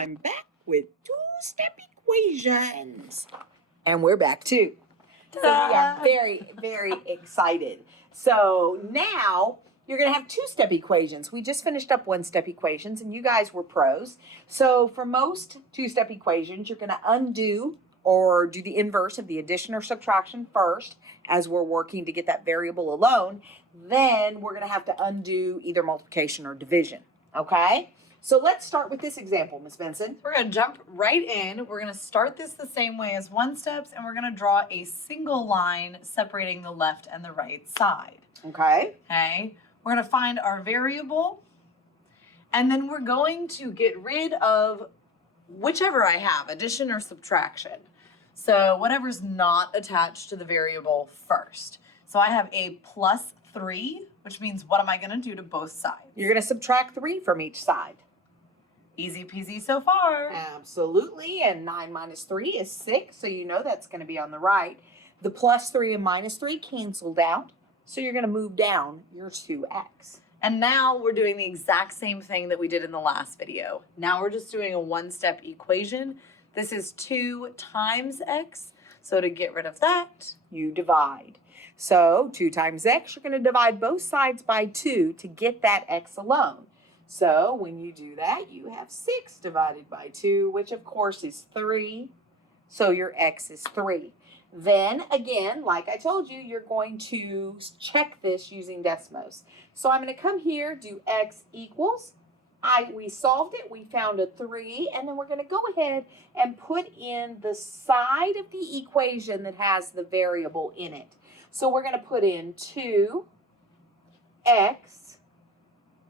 I'm back with two-step equations. And we're back too. So we are very, very excited. So now you're going to have two-step equations. We just finished up one-step equations and you guys were pros. So for most two-step equations, you're going to undo or do the inverse of the addition or subtraction first as we're working to get that variable alone. Then we're going to have to undo either multiplication or division. Okay? So let's start with this example, Ms. Benson. We're going to jump right in. We're going to start this the same way as one steps, and we're going to draw a single line separating the left and the right side. Okay. Okay. We're going to find our variable, and then we're going to get rid of whichever I have, addition or subtraction. So whatever's not attached to the variable first. So I have a +3, which means what am I going to do to both sides? You're going to subtract 3 from each side. Easy peasy so far. Absolutely. And 9 minus 3 is 6. So you know that's going to be on the right. The +3 and -3 canceled out. So you're going to move down your 2x. And now we're doing the exact same thing that we did in the last video. Now we're just doing a one-step equation. This is 2 times x. So to get rid of that, you divide. So 2 times x, you're going to divide both sides by 2 to get that x alone. So when you do that, you have 6 divided by 2, which of course is 3. So your x is 3. Then again, like I told you, you're going to check this using Desmos. So I'm going to come here, do x equals. We solved it, we found a 3, and then we're going to go ahead and put in the side of the equation that has the variable in it. So we're going to put in 2x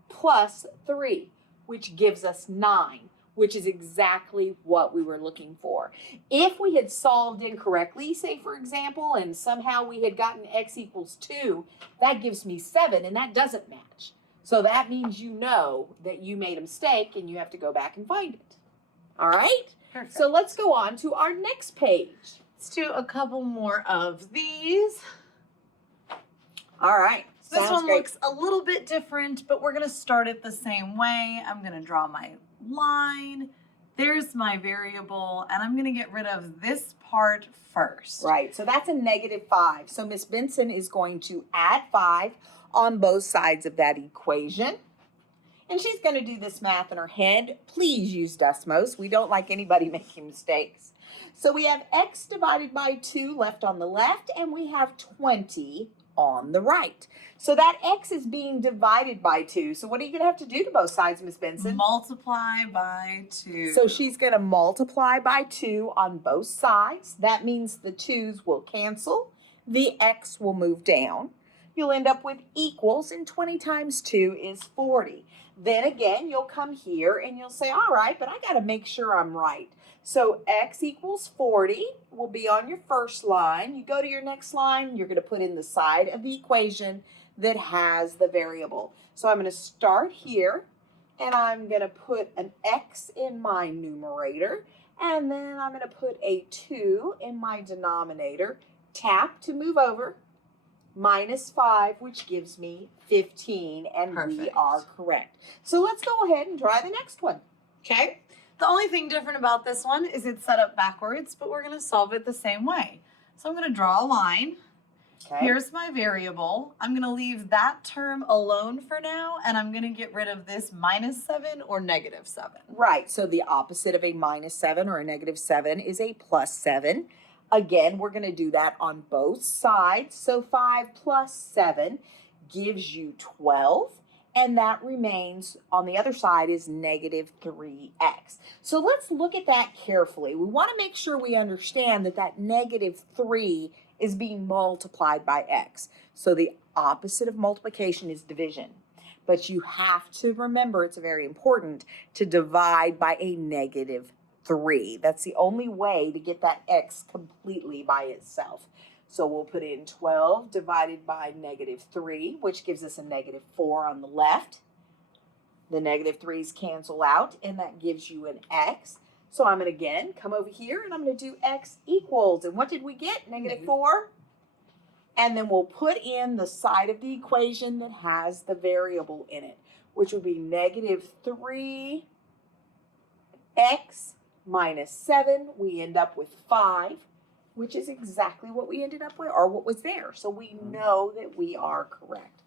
plus 3, which gives us 9, which is exactly what we were looking for. If we had solved incorrectly, say for example, and somehow we had gotten x equals 2, that gives me 7, and that doesn't match. So that means you know that you made a mistake and you have to go back and find it. All right? Perfect. So let's go on to our next page. Let's do a couple more of these. All right. This Sounds one great. looks a little bit different, but we're going to start it the same way. I'm going to draw my line. There's my variable, and I'm going to get rid of this part first. Right. So that's a -5. So Miss Benson is going to add 5 on both sides of that equation. And she's going to do this math in her head. Please use Desmos. We don't like anybody making mistakes. So we have x divided by 2 left on the left, and we have 20 on the right. So that x is being divided by 2. So what are you going to have to do to both sides, Miss Benson? Multiply by 2. So she's going to multiply by 2 on both sides. That means the 2's will cancel. The x will move down. You'll end up with equals, and 20 times 2 is 40. Then again, you'll come here and you'll say, all right, but I got to make sure I'm right. So x equals 40 will be on your first line. You go to your next line, you're going to put in the side of the equation that has the variable. So I'm going to start here, and I'm going to put an x in my numerator, and then I'm going to put a 2 in my denominator. Tap to move over. -5, which gives me 15, and Perfect. We are correct. So let's go ahead and try the next one. Okay. The only thing different about this one is it's set up backwards, but we're going to solve it the same way. So I'm going to draw a line. Okay. Here's my variable. I'm going to leave that term alone for now, and I'm going to get rid of this -7 or -7. Right, so the opposite of a -7 or a -7 is a +7. Again, we're going to do that on both sides. So 5 plus 7 gives you 12. And that remains on the other side is -3x. So let's look at that carefully. We want to make sure we understand that that -3 is being multiplied by x. So the opposite of multiplication is division. But you have to remember, it's very important, to divide by a -3. That's the only way to get that x completely by itself. So we'll put in 12 divided by -3, which gives us a -4 on the left. The -3's cancel out, and that gives you an x. So I'm going to, again, come over here, and I'm going to do x equals. And what did we get? -4. And then we'll put in the side of the equation that has the variable in it, which would be -3 x minus 7, we end up with 5, which is exactly what we ended up with, or what was there. So we know that we are correct.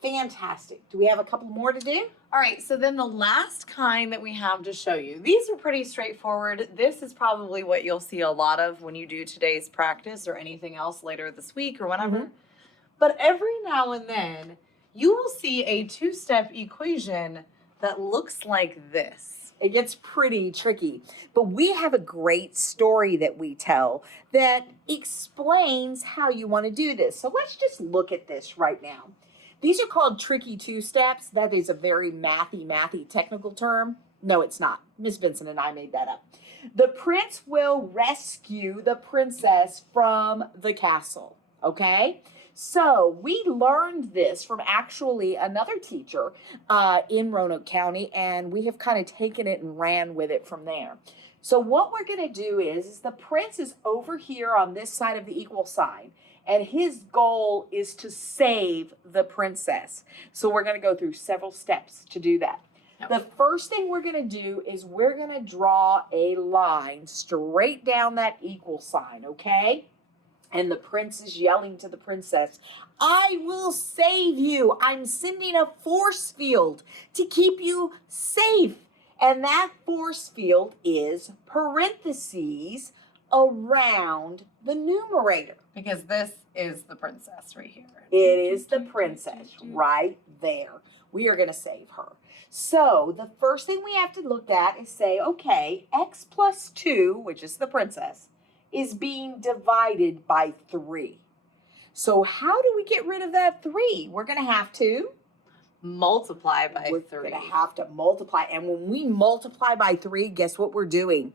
Fantastic. Do we have a couple more to do? All right, so then the last kind that we have to show you, these are pretty straightforward. This is probably what you'll see a lot of when you do today's practice or anything else later this week or whenever. Mhm. But every now and then, you will see a two-step equation that looks like this. It gets pretty tricky, but we have a great story that we tell that explains how you want to do this. So let's just look at this right now. These are called tricky two steps. That is a very mathy technical term. No, it's not. Miss Benson and I made that up. The prince will rescue the princess from the castle, okay? So we learned this from actually another teacher in Roanoke County, and we have kind of taken it and ran with it from there. So what we're going to do is the prince is over here on this side of the equal sign, and his goal is to save the princess. So we're going to go through several steps to do that. Yep. The first thing we're going to do is we're going to draw a line straight down that equal sign, okay? And the prince is yelling to the princess, I will save you. I'm sending a force field to keep you safe. And that force field is parentheses around the numerator. Because this is the princess right here. It is the princess right there. We are going to save her. So the first thing we have to look at is say, okay, x plus 2, which is the princess, is being divided by 3. So how do we get rid of that 3? We're going to have to multiply by 3. We're going to have to multiply. And when we multiply by 3, guess what we're doing?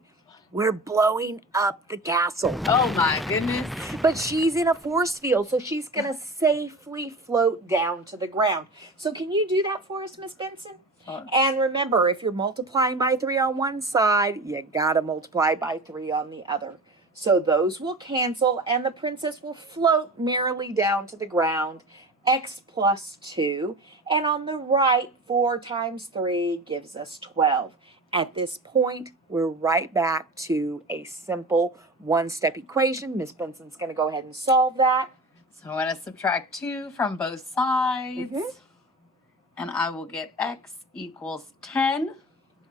We're blowing up the castle. Oh my goodness. But she's in a force field, so she's going to safely float down to the ground. So can you do that for us, Miss Benson? And remember, if you're multiplying by 3 on one side, you got to multiply by 3 on the other. So those will cancel, and the princess will float merrily down to the ground, x plus 2. And on the right, 4 times 3 gives us 12. At this point, we're right back to a simple one-step equation. Miss Benson's going to go ahead and solve that. So I'm going to subtract 2 from both sides. And I will get x equals 10.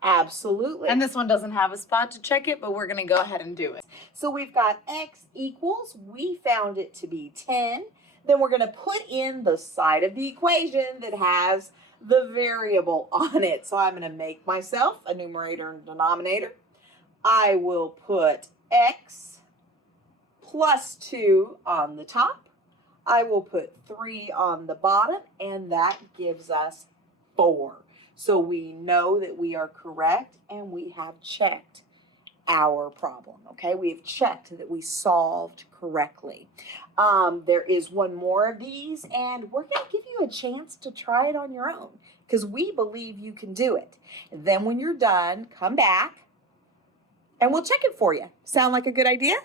Absolutely. And this one doesn't have a spot to check it, but we're going to go ahead and do it. So we've got x equals, we found it to be 10. Then we're going to put in the side of the equation that has the variable on it. So I'm going to make myself a numerator and denominator. I will put x plus 2 on the top. I will put 3 on the bottom, and that gives us 4. So we know that we are correct, and we have checked our problem, okay? We have checked that we solved correctly. There is one more of these, and we're going to give you a chance to try it on your own because we believe you can do it. And then when you're done, come back, and we'll check it for you. Sound like a good idea?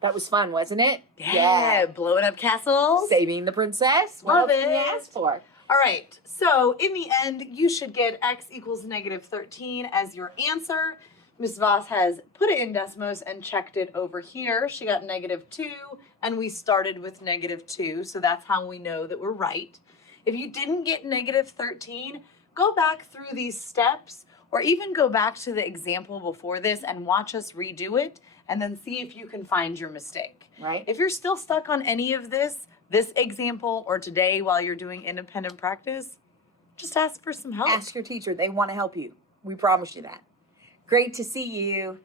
That was fun, wasn't it? Yeah, blowing up castles. Saving the princess. What Love else can you it. ask for? All right, so in the end, you should get x equals negative 13 as your answer. Ms. Voss has put it in Desmos and checked it over here. She got negative 2, and we started with negative 2, so that's how we know that we're right. If you didn't get negative 13, go back through these steps, or even go back to the example before this and watch us redo it, and then see if you can find your mistake. Right? If you're still stuck on any of this example, or today while you're doing independent practice, just ask for some help. Ask your teacher. They want to help you. We promise you that. Great to see you.